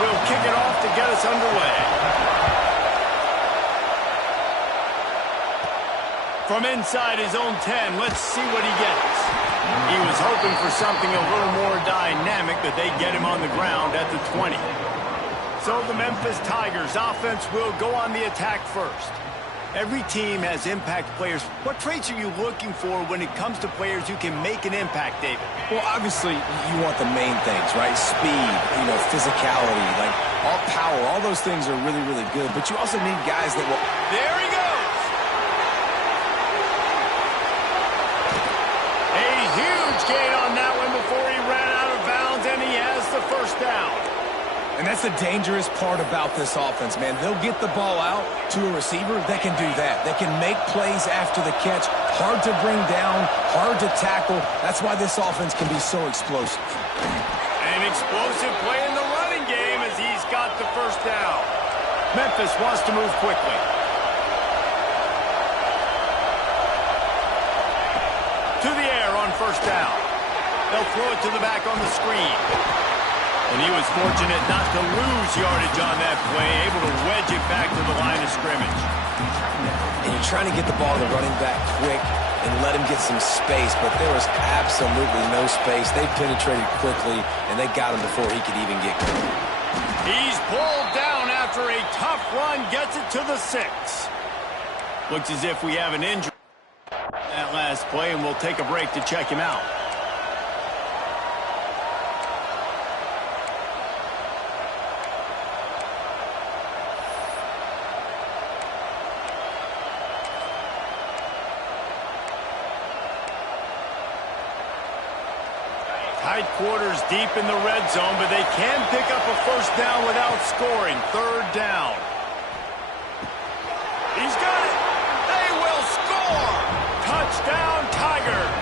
will kick it off to get us underway. From inside his own 10, let's see what he gets. He was hoping for something a little more dynamic, but they get him on the ground at the 20. So the Memphis Tigers offense will go on the attack first. Every team has impact players. What traits are you looking for when it comes to players who can make an impact, David? Well, obviously, you want the main things, right? Speed, physicality, like all power, all those things are really, really good. But you also need guys that will... There he goes! A huge gain on that one before he ran out of bounds, and he has the first down. And that's the dangerous part about this offense, man. They'll get the ball out to a receiver that can do that. They can make plays after the catch. Hard to bring down, hard to tackle. That's why this offense can be so explosive. An explosive play in the running game as he's got the first down. Memphis wants to move quickly. To the air on first down. They'll throw it to the back on the screen. And he was fortunate not to lose yardage on that play, able to wedge it back to the line of scrimmage. And you're trying to get the ball to the running back quick and let him get some space, but there was absolutely no space. They penetrated quickly, and they got him before he could even get going. He's pulled down after a tough run, gets it to the 6. Looks as if we have an injury that last play, and we'll take a break to check him out. Tight quarters deep in the red zone, but they can pick up a first down without scoring. Third down. He's got it. They will score. Touchdown, Tigers.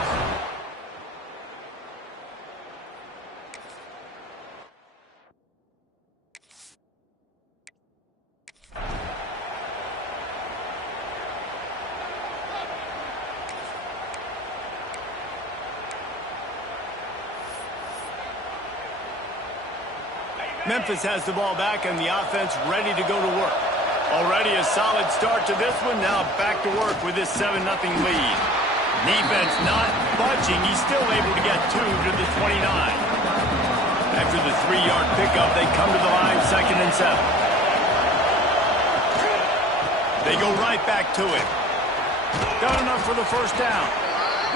Memphis has the ball back and the offense ready to go to work. Already a solid start to this one. Now back to work with this 7-0 lead. Defense not budging. He's still able to get 2 to the 29. After the 3-yard pickup, they come to the line, 2nd and 7. They go right back to it. Got enough for the first down.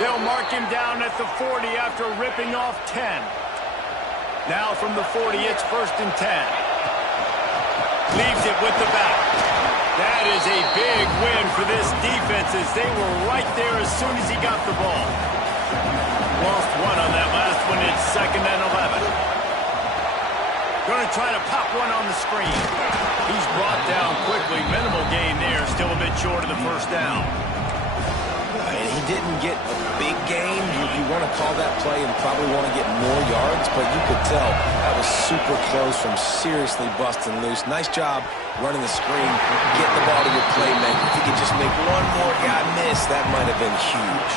They'll mark him down at the 40 after ripping off 10. Now from the 40, it's 1st and 10. Leaves it with the back. That is a big win for this defense as they were right there as soon as he got the ball. Lost 1 on that last one. It's 2nd and 11. Going to try to pop one on the screen. He's brought down quickly. Minimal gain there. Still a bit short of the first down. And he didn't get a big gain. You want to call that play and probably want to get more yards, but you could tell that was super close from seriously busting loose. Nice job running the screen, getting the ball to your playmaker. If he could just make one more guy miss, that might have been huge.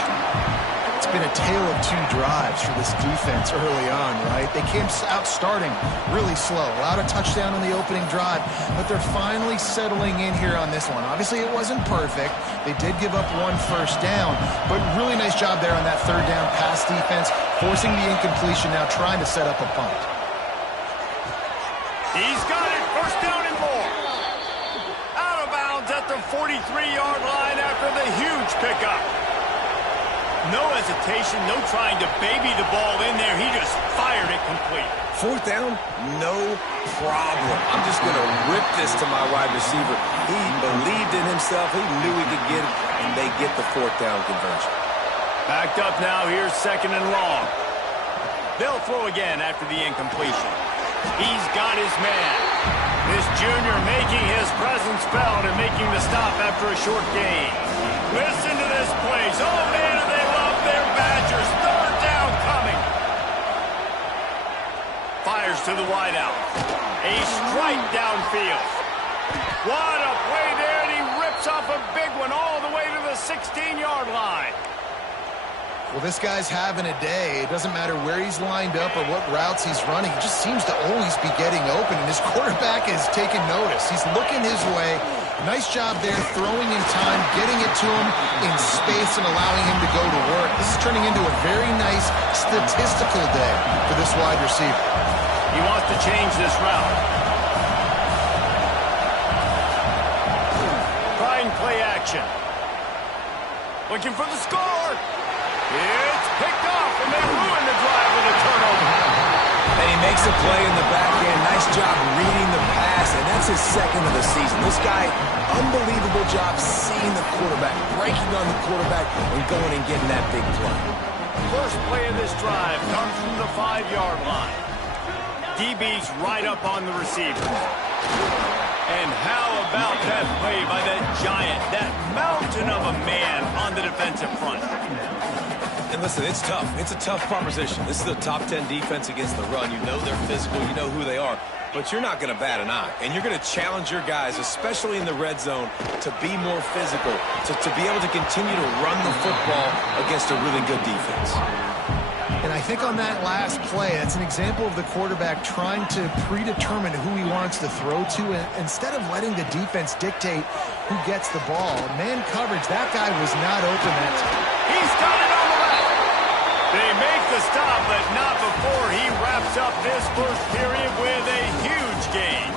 It's been a tale of 2 drives for this defense early on, right? They came out starting really slow. Allowed a touchdown on the opening drive, but they're finally settling in here on this one. Obviously, it wasn't perfect. They did give up 1 first down, but really nice job there on that 3rd down pass defense, forcing the incompletion, now trying to set up a punt. He's got it. First down and more. Out of bounds at the 43-yard line after the huge pickup. No hesitation, no trying to baby the ball in there. He just fired it complete. 4th down, no problem. I'm just going to rip this to my wide receiver. He believed in himself. He knew he could get it, and they get the 4th down conversion. Backed up now. Here's 2nd and long. They'll throw again after the incompletion. He's got his man. This junior making his presence felt and making the stop after a short gain. Listen to this place. Oh, man, do they love their Badgers. 3rd down coming. Fires to the wideout. A strike downfield. What a play there, and he rips off a big one all the way to the 16-yard line. Well, this guy's having a day. It doesn't matter where he's lined up or what routes he's running. He just seems to always be getting open, and his quarterback is taking notice. He's looking his way. Nice job there, throwing in time, getting it to him in space and allowing him to go to work. This is turning into a very nice statistical day for this wide receiver. He wants to change this route. Trying play action. Looking for the score. It's picked off, and they ruin the drive with a turnover. And he makes a play in the back end. Nice job reading the pass, and that's his second of the season. This guy, unbelievable job seeing the quarterback, breaking on the quarterback, and going and getting that big play. First play of this drive comes from the 5-yard line. DB's right up on the receiver. And how about that play by that giant, that mountain of a man on the defensive front? And listen, it's tough. It's a tough proposition. This is a top 10 defense against the run. You know they're physical. You know who they are. But you're not going to bat an eye. And you're going to challenge your guys, especially in the red zone, to be more physical, to be able to continue to run the football against a really good defense. And I think on that last play, that's an example of the quarterback trying to predetermine who he wants to throw to, and instead of letting the defense dictate who gets the ball. Man coverage, that guy was not open that time. He's got it on the left. They make the stop, but not before he wraps up this first period with a huge gain.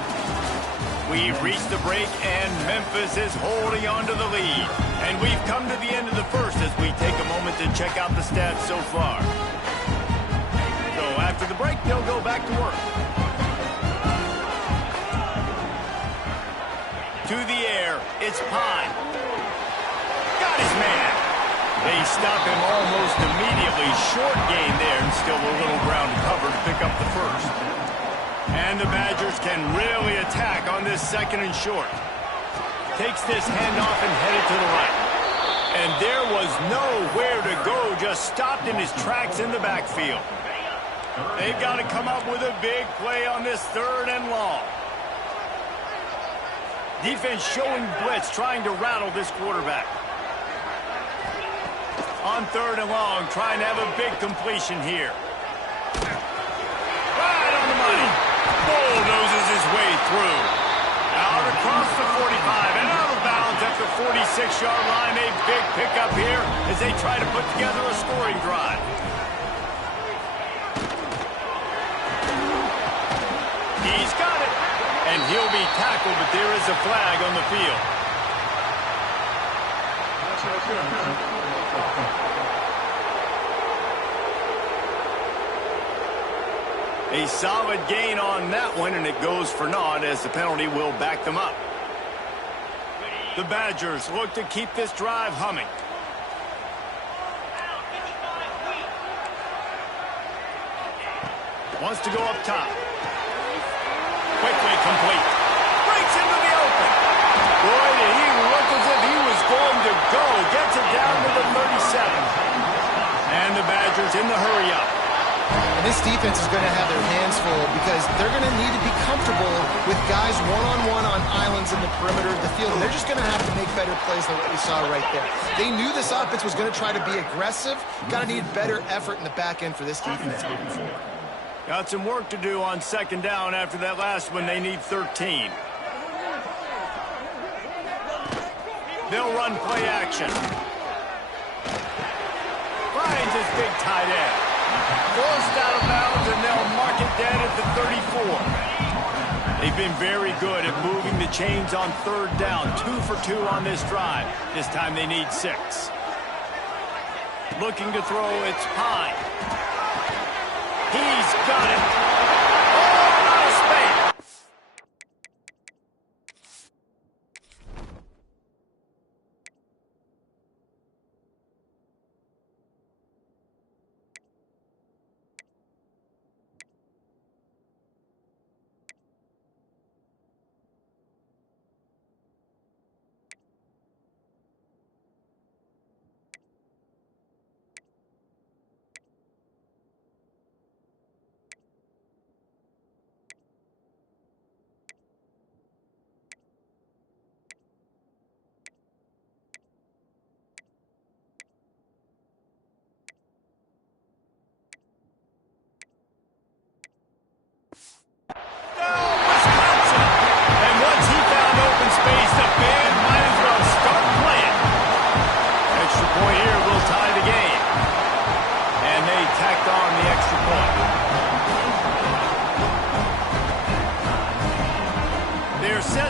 We've reached the break, and Memphis is holding on to the lead. And we've come to the end of the first as we take a moment to check out the stats so far. So after the break, they'll go back to work. To the air, it's Pine. Got his man. They stop him almost immediately. Short gain there, and still a little ground to cover to pick up the first. And the Badgers can really attack on this second and short. Takes this handoff and headed to the right. And there was nowhere to go, just stopped in his tracks in the backfield. They've got to come up with a big play on this third and long. Defense showing blitz, trying to rattle this quarterback. On third and long, trying to have a big completion here. Right on the money. Bulldozes his way through. Out across the 45 and out of bounds at the 46-yard line. A big pickup here as they try to put together a scoring drive. He's got it. And he'll be tackled, but there is a flag on the field. A solid gain on that one, and it goes for naught as the penalty will back them up. The Badgers look to keep this drive humming. Wants to go up top. Quickly complete. Breaks into the open. Boy, did he look as if he was going to go. Gets it down to the 37. And the Badgers in the hurry-up. And this defense is going to have their hands full because they're going to need to be comfortable with guys one-on-one on islands in the perimeter of the field. And they're just going to have to make better plays than what we saw right there. They knew this offense was going to try to be aggressive. Got to need better effort in the back end for this defense moving forward. Got some work to do on second down after that last one. They need 13. They'll run play action. Finds his big tight end. Forced out of bounds, and they'll mark it dead at the 34. They've been very good at moving the chains on third down. 2 for 2 on this drive. This time they need 6. Looking to throw, it's Pine. He's got it. Oh, out of space.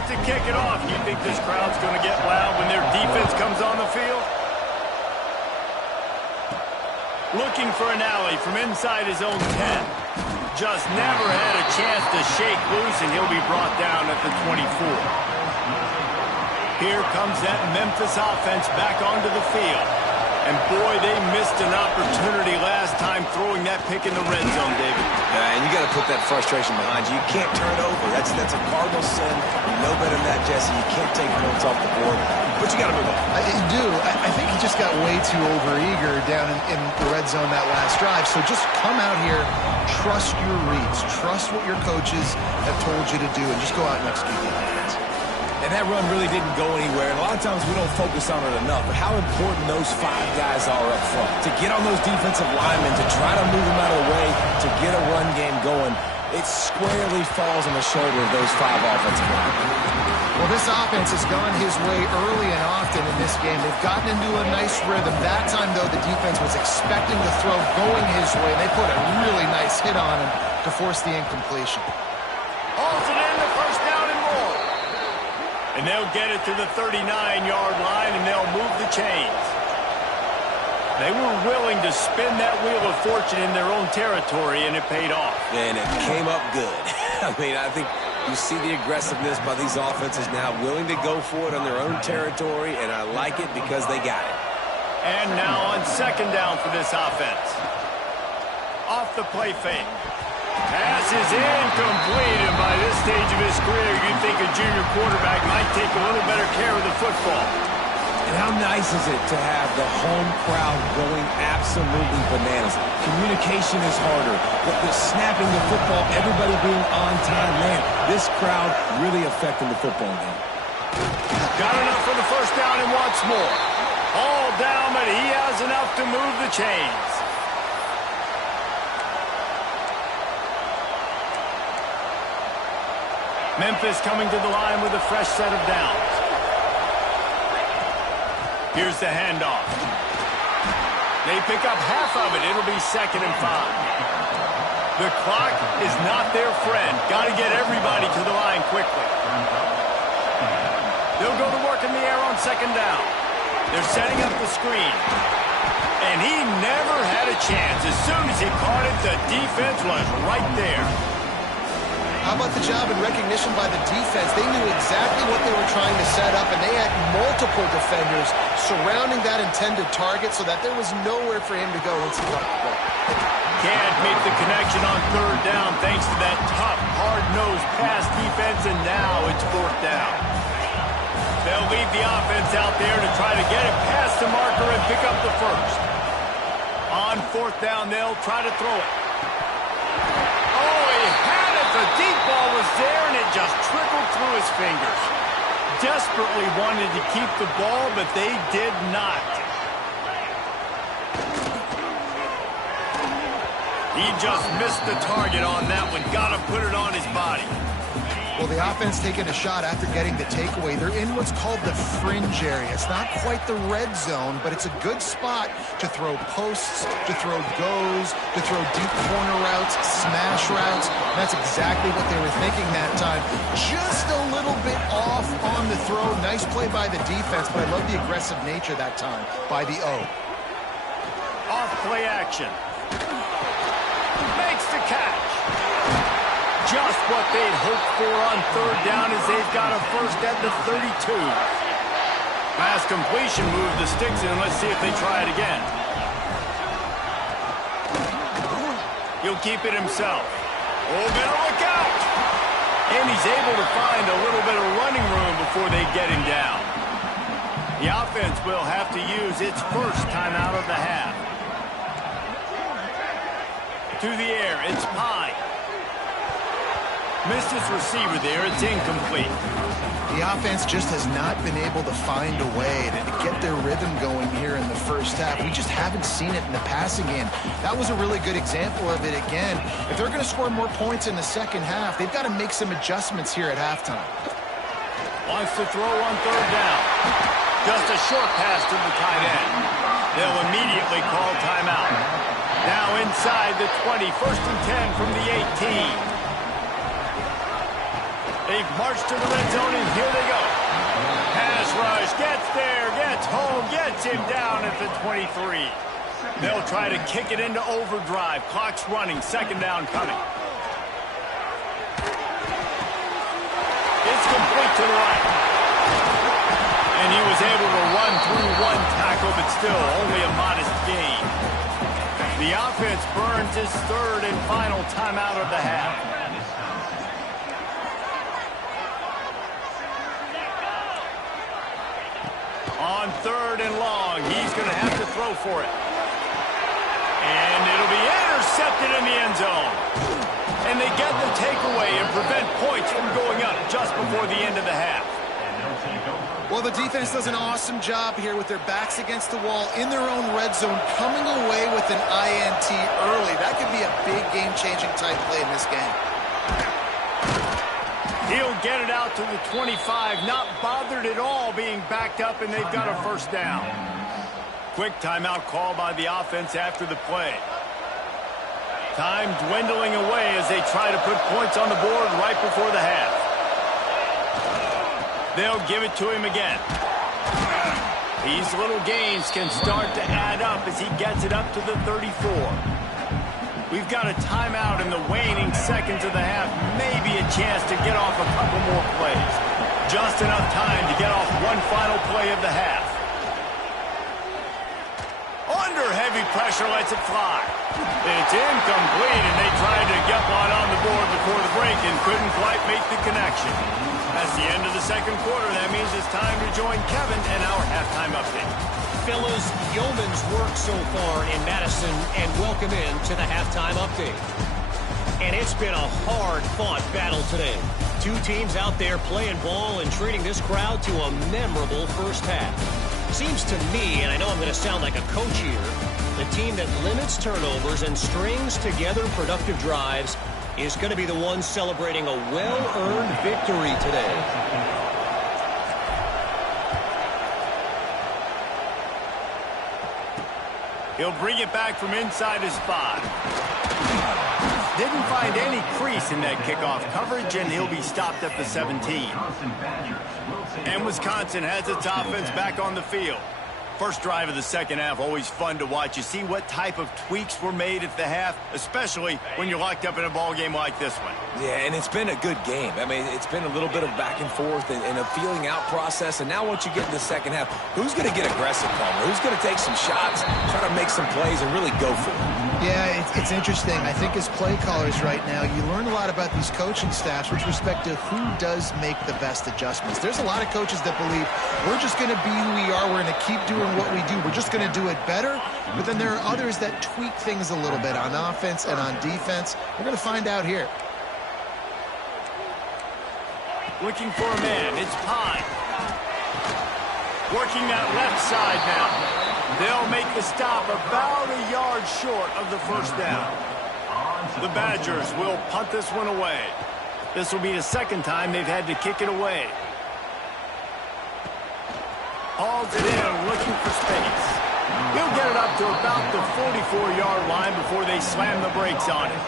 to kick it off. You think this crowd's going to get loud when their defense comes on the field? Looking for an alley from inside his own 10. Just never had a chance to shake loose, and he'll be brought down at the 24. Here comes that Memphis offense back onto the field. And, boy, they missed an opportunity last time throwing that pick in the red zone, David. And you got to put that frustration behind you. You can't turn it over. That's a cardinal sin. You know better than that, Jesse. You can't take points off the board. But you got to move on. You do. I think he just got way too overeager down in the red zone that last drive. So just come out here, trust your reads, trust what your coaches have told you to do, and just go out and execute the offense. And that run really didn't go anywhere. And a lot of times we don't focus on it enough. But how important those 5 guys are up front. To get on those defensive linemen, to try to move them out of the way, to get a run game going, it squarely falls on the shoulder of those 5 offensive linemen. Well, this offense has gone his way early and often in this game. They've gotten into a nice rhythm. That time, though, the defense was expecting the throw going his way. They put a really nice hit on him to force the incompletion. Hauls it in, the first down and more. And they'll get it to the 39-yard line, and they'll move the chains. They were willing to spin that wheel of fortune in their own territory, and it paid off. And it came up good. I mean, I think you see the aggressiveness by these offenses now, willing to go for it on their own territory, and I like it because they got it. And now on second down for this offense. Off the play fake. Pass is incomplete, and by this stage of his career, you'd think a junior quarterback might take a little better care of the football. And how nice is it to have the home crowd going absolutely bananas? Communication is harder, but the snapping the football, everybody being on time, man, this crowd really affecting the football game. Got enough for the first down and wants more. All down, but he has enough to move the chains. Memphis coming to the line with a fresh set of downs. Here's the handoff. They pick up half of it. It'll be 2nd and 5. The clock is not their friend. Got to get everybody to the line quickly. They'll go to work in the air on second down. They're setting up the screen. And he never had a chance. As soon as he caught it, the defense was right there. How about the job and recognition by the defense? They knew exactly what they were trying to set up, and they had multiple defenders surrounding that intended target so that there was nowhere for him to go once he got the ball. Can't make the connection on third down thanks to that tough, hard-nosed pass defense, and now it's 4th down. They'll leave the offense out there to try to get it past the marker and pick up the first. On 4th down, they'll try to throw it. Oh, he had it. The deep ball was there, and it just trickled through his fingers. Desperately wanted to keep the ball, but they did not. He just missed the target on that one. Got to put it on his body. Well, the offense taking a shot after getting the takeaway. They're in what's called the fringe area. It's not quite the red zone, but it's a good spot to throw posts, to throw goes, to throw deep corner routes, smash routes. That's exactly what they were thinking that time. Just a little bit off on the throw. Nice play by the defense, but I love the aggressive nature that time by the O. Off play action. Makes the catch. Just what they'd hoped for on third down as they've got a first at the 32. Pass completion move the sticks in. Let's see if they try it again. He'll keep it himself. Oh, better look out. And he's able to find a little bit of running room before they get him down. The offense will have to use its first timeout of the half. To the air, it's Pine. Missed his receiver there. It's incomplete. The offense just has not been able to find a way to get their rhythm going here in the first half. We just haven't seen it in the passing game. That was a really good example of it again. If they're going to score more points in the second half, they've got to make some adjustments here at halftime. Wants to throw on third down. Just a short pass to the tight end. They'll immediately call timeout. Now inside the 20, 1st and 10 from the 18. They've marched to the red zone, and here they go. Pass rush, gets there, gets home, gets him down at the 23. They'll try to kick it into overdrive. Clock's running, second down coming. It's complete to the right. And he was able to run through one tackle, but still only a modest gain. The offense burns his third and final timeout of the half. On third and long, he's going to have to throw for it. And it'll be intercepted in the end zone. And they get the takeaway and prevent points from going up just before the end of the half. Well, the defense does an awesome job here with their backs against the wall in their own red zone, coming away with an INT early. That could be a big game-changing type play in this game. He'll get it out to the 25, not bothered at all being backed up, and they've got a first down. Quick timeout call by the offense after the play. Time dwindling away as they try to put points on the board right before the half. They'll give it to him again. These little gains can start to add up as he gets it up to the 34. We've got a timeout in the waning seconds of the half. Maybe a chance to get off a couple more plays. Just enough time to get off one final play of the half. Under heavy pressure, lets it fly. It's incomplete, and they tried to get one on the board before the break and couldn't quite make the connection. That's the end of the second quarter. That means it's time to join Kevin and our halftime update. Fellas, yeoman's work so far in Madison, and welcome in to the halftime update. And it's been a hard-fought battle today. Two teams out there playing ball and treating this crowd to a memorable first half. Seems to me, and I know I'm going to sound like a coach here, the team that limits turnovers and strings together productive drives is going to be the one celebrating a well-earned victory today. He'll bring it back from inside his 5. Didn't find any crease in that kickoff coverage, and he'll be stopped at the 17. And Wisconsin has its offense back on the field. First drive of the second half, always fun to watch. You see what type of tweaks were made at the half, especially when you're locked up in a ball game like this one. Yeah, and it's been a good game. I mean, it's been a little bit of back and forth and a feeling out process. And now once you get in the second half, who's going to get aggressive, Palmer? Who's going to take some shots, try to make some plays, and really go for it? Yeah, it's interesting. I think as play callers right now, you learn a lot about these coaching staffs with respect to who does make the best adjustments. There's a lot of coaches that believe we're just going to be who we are. We're going to keep doing what we do. We're just going to do it better. But then there are others that tweak things a little bit on offense and on defense. We're going to find out here. Looking for a man. It's Pine. Working that left side now. They'll make the stop about a yard short of the first down. The Badgers will punt this one away. This will be the second time they've had to kick it away. Hauls it in, looking for space. He'll get it up to about the 44-yard line before they slam the brakes on it.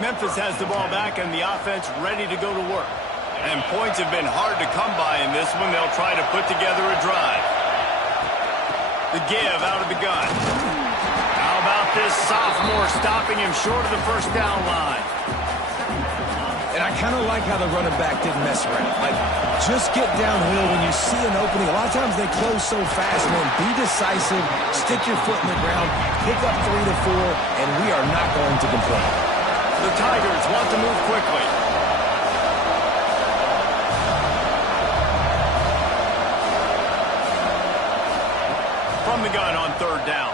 Memphis has the ball back and the offense ready to go to work. And points have been hard to come by in this one. They'll try to put together a drive. The give out of the gun. How about this sophomore stopping him short of the first down line? And I kind of like how the running back didn't mess around. Like, just get downhill when you see an opening. A lot of times they close so fast, man. Be decisive, stick your foot in the ground, pick up 3 to 4, and we are not going to complain. The Tigers want to move quickly. From the gun on third down.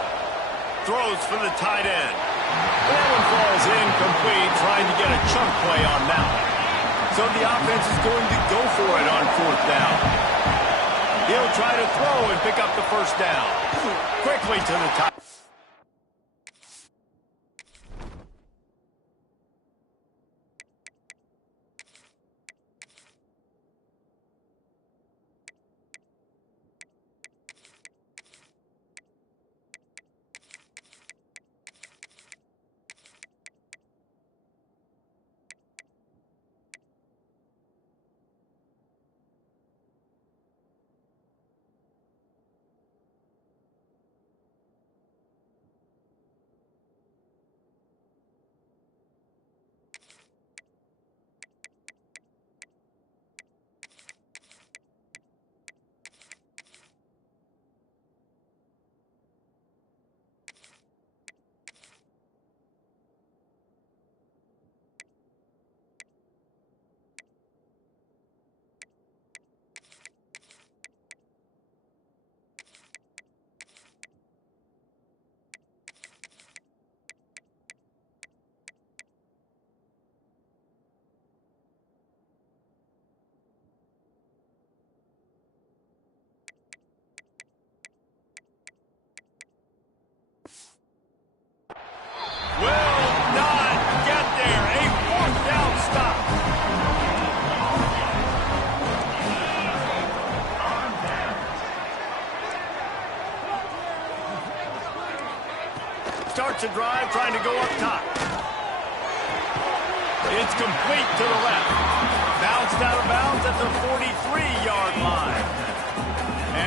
Throws for the tight end. That one falls incomplete, trying to get a chunk play on that one. So the offense is going to go for it on fourth down. He'll try to throw and pick up the first down. Quickly to the top. starts a drive trying to go up top. It's complete to the left. Bounced out of bounds at the 43-yard line.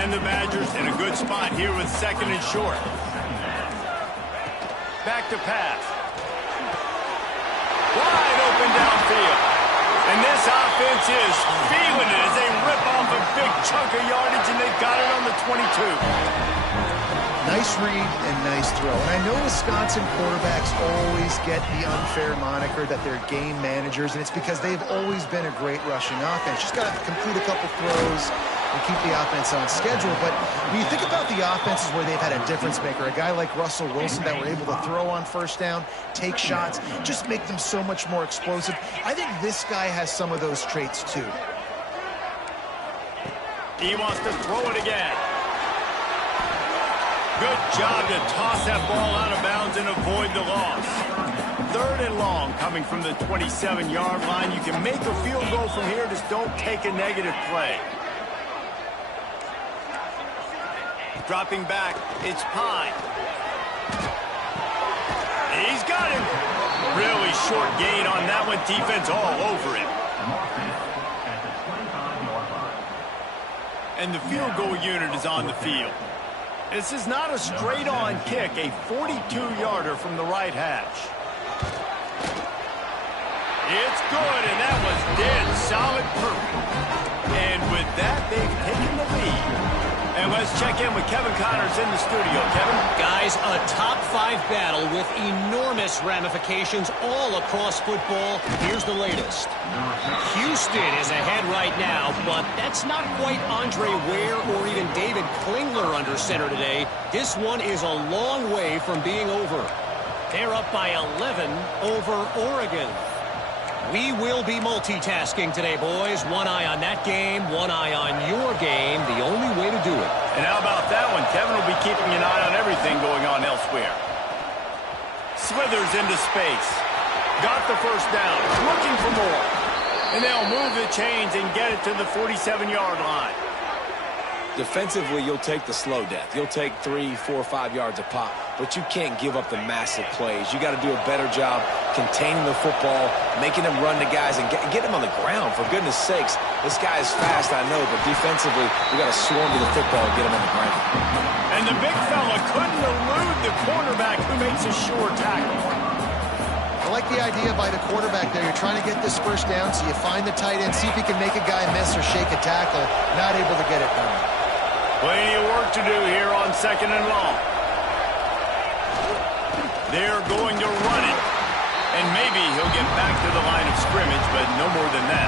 And the Badgers in a good spot here with second and short. Back to pass. Wide open downfield. And this offense is feeling it as they rip off a big chunk of yardage, and they've got it on the 22. Nice read and nice throw. And I know Wisconsin quarterbacks always get the unfair moniker that they're game managers, and it's because they've always been a great rushing offense. Just got to complete a couple throws and keep the offense on schedule. But when you think about the offenses where they've had a difference maker, a guy like Russell Wilson that were able to throw on first down, take shots, just make them so much more explosive. I think this guy has some of those traits too. He wants to throw it again. Good job to toss that ball out of bounds and avoid the loss. Third and long coming from the 27-yard line. You can make a field goal from here, just don't take a negative play. Dropping back, it's Pine. He's got him. Really short gain on that one. Defense all over it. And the field goal unit is on the field. This is not a straight-on kick, a 42-yarder from the right hash. It's good, and that was dead solid perfect. And with that, they've taken the lead. And let's check in with Kevin Connors in the studio. Kevin? Guys, a top-5 battle with enormous ramifications all across football. Here's the latest. Houston is ahead right now, but that's not quite Andre Ware or even David Klingler under center today. This one is a long way from being over. They're up by 11 over Oregon. We will be multitasking today, boys. One eye on that game, one eye on your game. The only way to do it. And how about that one? Kevin will be keeping an eye on everything going on elsewhere. Slithers into space. Got the first down. Looking for more. And they'll move the chains and get it to the 47-yard line. Defensively, you'll take the slow death. You'll take 3, 4, 5 yards a pop, but you can't give up the massive plays. You got to do a better job containing the football, making them run to guys, and get them on the ground. For goodness sakes, this guy is fast, I know, but defensively, we got to swarm to the football and get him on the ground. And the big fella couldn't elude the cornerback who makes a sure tackle. I like the idea by the quarterback there. You're trying to get this first down, so you find the tight end, see if he can make a guy miss or shake a tackle. Not able to get it done. Plenty of work to do here on second and long. They're going to run it. And maybe he'll get back to the line of scrimmage, but no more than that.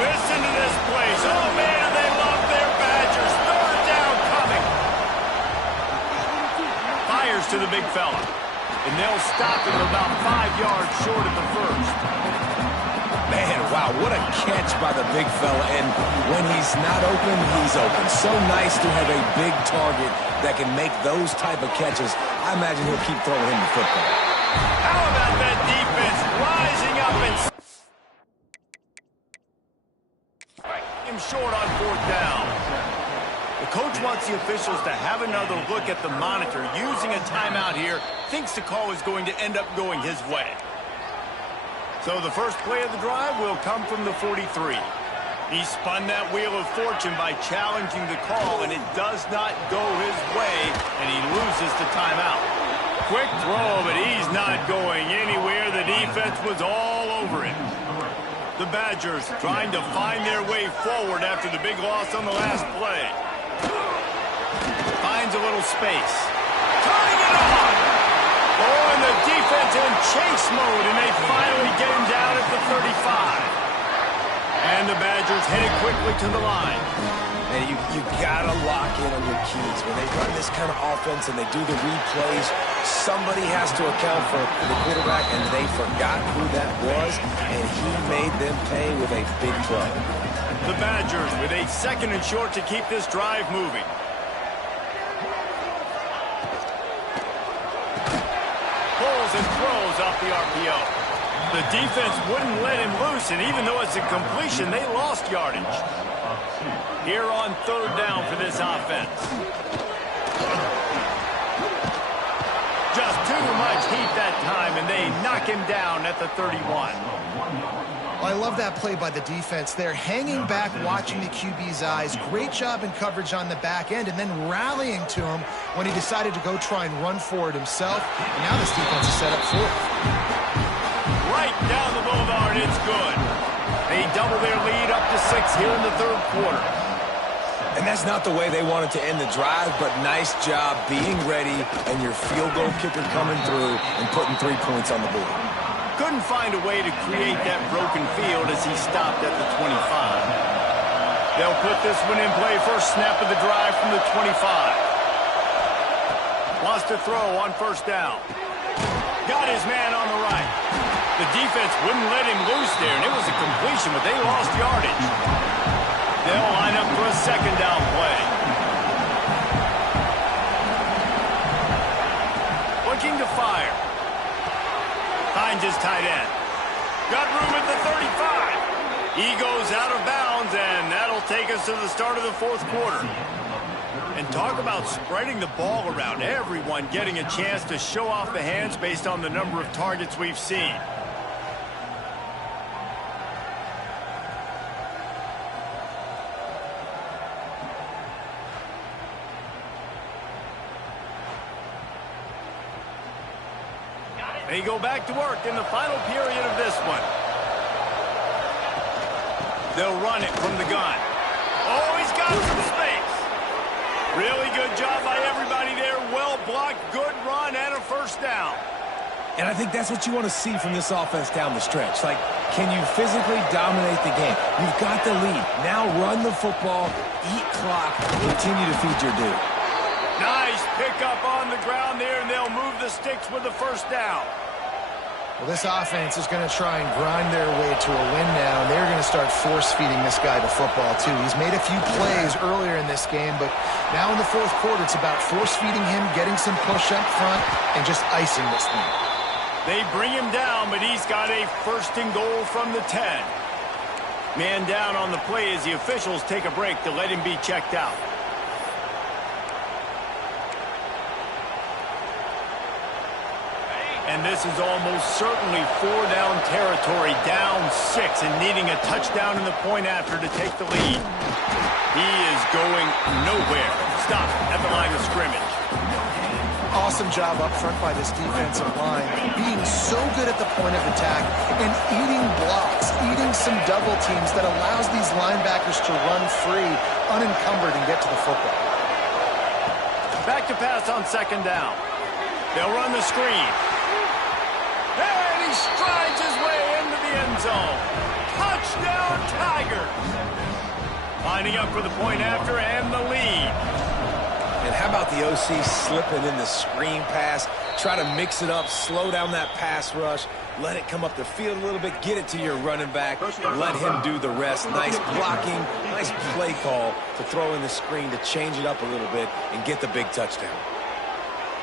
Listen to this place. Oh, man, they love their Badgers. Third down coming. Fires to the big fella. And they'll stop him about 5 yards short of the first. Man, wow, what a catch by the big fella. And when he's not open, he's open. So nice to have a big target that can make those type of catches. I imagine he'll keep throwing him the football. How about that defense rising up and him short on fourth down? The coach wants the officials to have another look at the monitor. Using a timeout here, thinks the call is going to end up going his way. So the first play of the drive will come from the 43. He spun that wheel of fortune by challenging the call, and it does not go his way, and he loses the timeout. Quick throw, but he's not going anywhere. The defense was all over him. The Badgers trying to find their way forward after the big loss on the last play. Finds a little space. Tying it on! Oh, and the defense in chase mode, and they finally get him down at the 35. And the Badgers headed quickly to the line. And you got to lock in on your keys. When they run this kind of offense and they do the replays, somebody has to account for the quarterback, and they forgot who that was, and he made them pay with a big play. The Badgers with a second and short to keep this drive moving. Pulls and throws off the RPO. The defense wouldn't let him loose, and even though it's a completion, they lost yardage. Here on third down for this offense. Just too much heat that time, and they knock him down at the 31. Well, I love that play by the defense there. Hanging back, watching the QB's eyes. Great job in coverage on the back end, and then rallying to him when he decided to go try and run for it himself. And now this defense is set up for it. Right down the boulevard, it's good. They double their lead up to 6 here in the third quarter. And that's not the way they wanted to end the drive, but nice job being ready and your field goal kicker coming through and putting 3 points on the board. Couldn't find a way to create that broken field as he stopped at the 25. They'll put this one in play. First snap of the drive from the 25. Wants to throw on first down. Got his man on the right. The defense wouldn't let him loose there, and it was a completion, but they lost yardage. They'll line up for a second down play. Looking to fire. Finds his tight end. Got room at the 35. He goes out of bounds, and that'll take us to the start of the fourth quarter. And talk about spreading the ball around. Everyone getting a chance to show off the hands based on the number of targets we've seen. They go back to work in the final period of this one. They'll run it from the gun. Oh, he's got some space. Really good job by everybody there. Well blocked, good run, and a first down. And I think that's what you want to see from this offense down the stretch. Like, can you physically dominate the game? You've got the lead. Now run the football, eat clock, continue to feed your dude. Nice pickup on the ground there, and they'll move the sticks with the first down. Well, this offense is going to try and grind their way to a win now, and they're going to start force-feeding this guy the football, too. He's made a few plays earlier in this game, but now in the fourth quarter, it's about force-feeding him, getting some push up front, and just icing this thing. They bring him down, but he's got a first and goal from the 10. Man down on the play as the officials take a break to let him be checked out. And this is almost certainly 4-down territory, down 6, and needing a touchdown in the point after to take the lead. He is going nowhere. Stop at the line of scrimmage. Awesome job up front by this defensive line, being so good at the point of attack and eating blocks, eating some double teams that allows these linebackers to run free, unencumbered, and get to the football. Back to pass on second down. They'll run the screen. And he strides his way into the end zone. Touchdown, Tigers. Lining up for the point after and the lead. And how about the OC slipping in the screen pass? Try to mix it up, slow down that pass rush, let it come up the field a little bit, get it to your running back, let him do the rest. Nice blocking, nice play call to throw in the screen to change it up a little bit and get the big touchdown.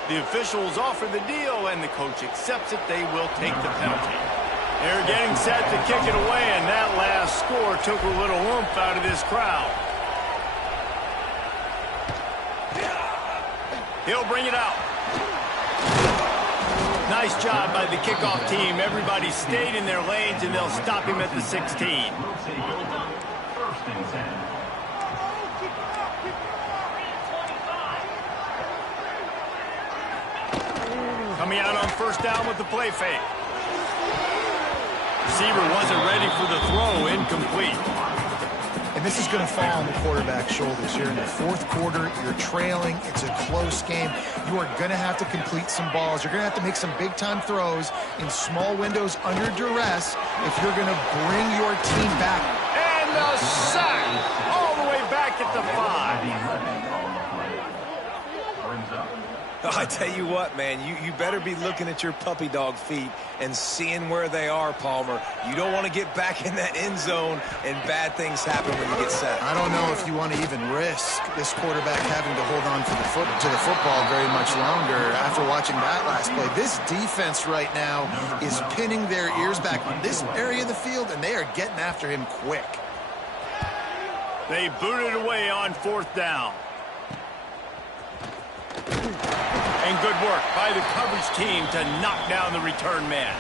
The officials offer the deal, and the coach accepts it. They will take the penalty. They're getting set to kick it away, and that last score took a little oomph out of this crowd. He'll bring it out. Nice job by the kickoff team. Everybody stayed in their lanes, and they'll stop him at the 16. Coming out on first down with the play fake. Receiver wasn't ready for the throw, incomplete. And this is going to fall on the quarterback's shoulders here in the fourth quarter. You're trailing. It's a close game. You are going to have to complete some balls. You're going to have to make some big-time throws in small windows under duress if you're going to bring your team back. And the sack all the way back at the 5. I tell you what, man, you better be looking at your puppy dog feet and seeing where they are, Palmer. You don't want to get back in that end zone and bad things happen when you get set. I don't know if you want to even risk this quarterback having to hold on to the football very much longer after watching that last play. This defense right now is pinning their ears back on this area of the field, and they are getting after him quick. They booted away on fourth down. And good work by the coverage team to knock down the return man.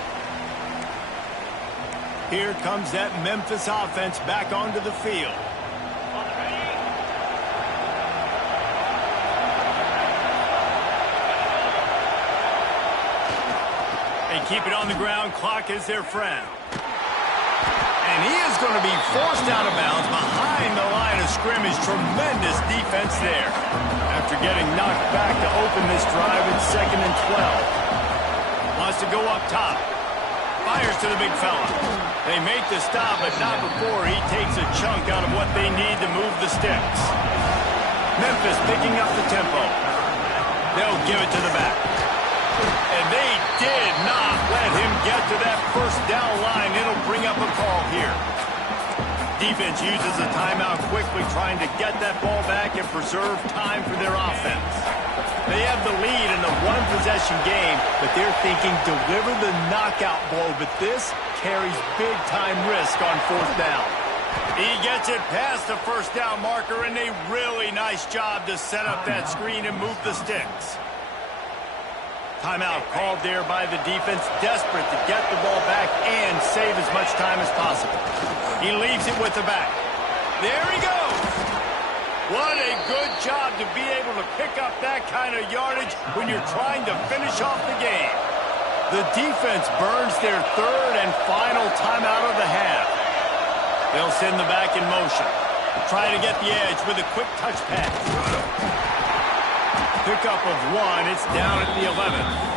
Here comes that Memphis offense back onto the field. They keep it on the ground. Clock is their friend. And he is going to be forced out of bounds behind the line of scrimmage. Tremendous defense there. After getting knocked back to open this drive, it's 2nd and 12. Wants to go up top. Fires to the big fella. They make the stop, but not before he takes a chunk out of what they need to move the sticks. Memphis picking up the tempo. They'll give it to the back. And they did not let him get to that first down line. It'll bring up a call here. Defense uses a timeout quickly, trying to get that ball back and preserve time for their offense. They have the lead in a one-possession game, but they're thinking deliver the knockout blow, but this carries big-time risk on 4th down. He gets it past the first down marker, and a really nice job to set up that screen and move the sticks. Timeout called there by the defense, desperate to get the ball back and save as much time as possible. He leaves it with the back. There he goes. What a good job to be able to pick up that kind of yardage when you're trying to finish off the game. The defense burns their 3rd and final timeout of the half. They'll send the back in motion. Try to get the edge with a quick touch pass. Pickup of 1. It's down at the 11th.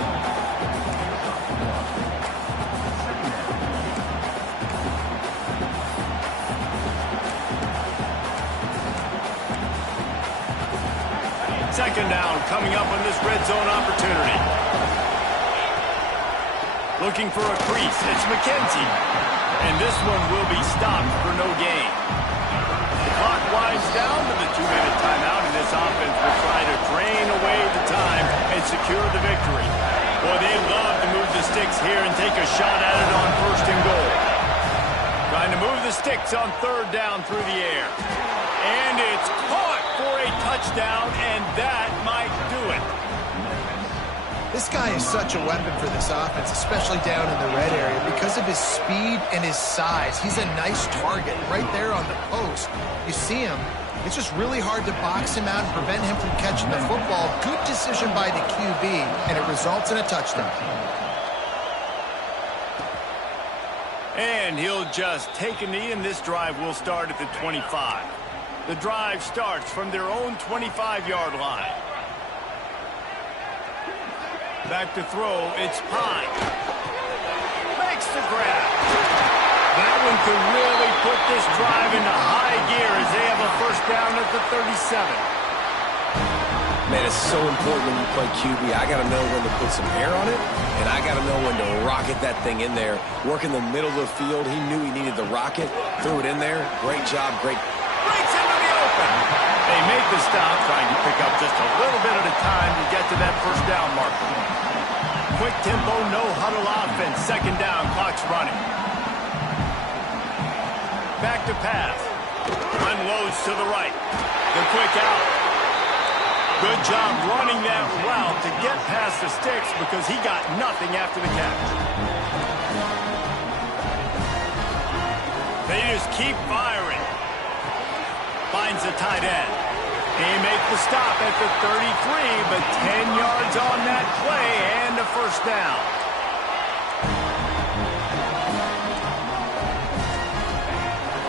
Second down coming up on this red zone opportunity. Looking for a crease. It's McKenzie. And this one will be stopped for no gain. The clock winds down to the 2-minute timeout, and this offense will try to drain away the time and secure the victory. Boy, they love to move the sticks here and take a shot at it on 1st and goal. Trying to move the sticks on 3rd down through the air. And it's caught for a touchdown, and that might do it. This guy is such a weapon for this offense, especially down in the red area, because of his speed and his size. He's a nice target right there on the post. You see him. It's just really hard to box him out and prevent him from catching the football. Good decision by the QB, and it results in a touchdown. And he'll just take a knee, and this drive will start at the 25. The drive starts from their own 25-yard line. Back to throw, it's Pine. Makes the grab. That one could really put this drive into high gear as they have a 1st down at the 37. Man, it's so important when you play QB. I got to know when to put some air on it, and I got to know when to rocket that thing in there. Work in the middle of the field. He knew he needed the rocket. Threw it in there. Great job. Great. Breaks into the open. They make the stop, trying to pick up just a little bit at a time to get to that 1st down marker. Quick tempo, no huddle offense. 2nd down, clock's running. Back to pass. Unloads to the right. The quick out. Good job running that route to get past the sticks because he got nothing after the catch. They just keep firing. Finds the tight end. They make the stop at the 33, but 10 yards on that play and a 1st down.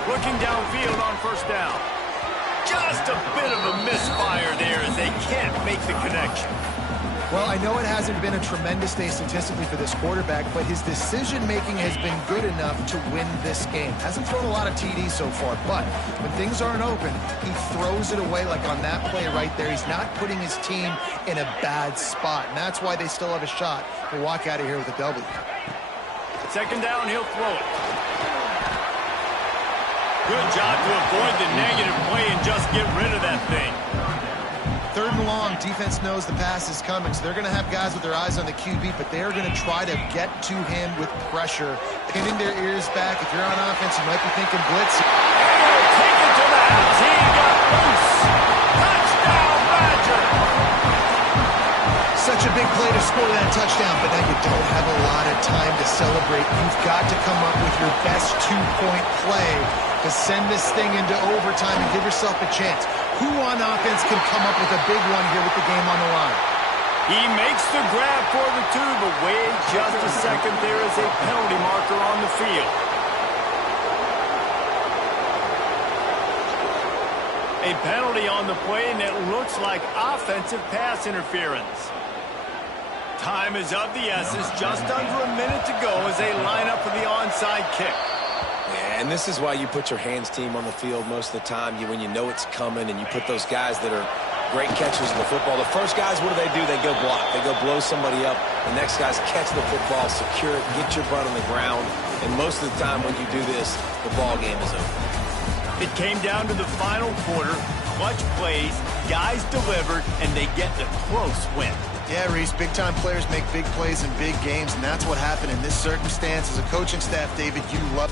Looking downfield on 1st down. Just a bit of a misfire there as they can't make the connection. Well, I know it hasn't been a tremendous day statistically for this quarterback, but his decision-making has been good enough to win this game. Hasn't thrown a lot of TDs so far, but when things aren't open, he throws it away like on that play right there. He's not putting his team in a bad spot, and that's why they still have a shot to walk out of here with a W. 2nd down, he'll throw it. Good job to avoid the negative play and just get rid of that thing. 3rd and long, defense knows the pass is coming, so they're going to have guys with their eyes on the QB, but they're going to try to get to him with pressure, pinning their ears back. If you're on offense, you might be thinking blitz. Take it to the house. He got loose. Touchdown, Badger. such a big play to score that touchdown, but now you don't have a lot of time to celebrate. You've got to come up with your best two-point play to send this thing into overtime and give yourself a chance. Who on offense can come up with a big one here with the game on the line? He makes the grab for the two, but wait just a second. There is a penalty marker on the field. A penalty on the play, and it looks like offensive pass interference. Time is of the essence. Just under a minute to go as they line up for the onside kick. Yeah, and this is why you put your hands team on the field most of the time. When you know it's coming, and you put those guys that are great catchers of the football. The first guys, what do? They go block. They go blow somebody up. The next guys catch the football, secure it, get your butt on the ground. And most of the time when you do this, the ball game is over. It came down to the final quarter. Clutch plays, guys delivered, and they get the close win. Yeah, Reese, big-time players make big plays in big games, and that's what happened in this circumstance. As a coaching staff, David, you love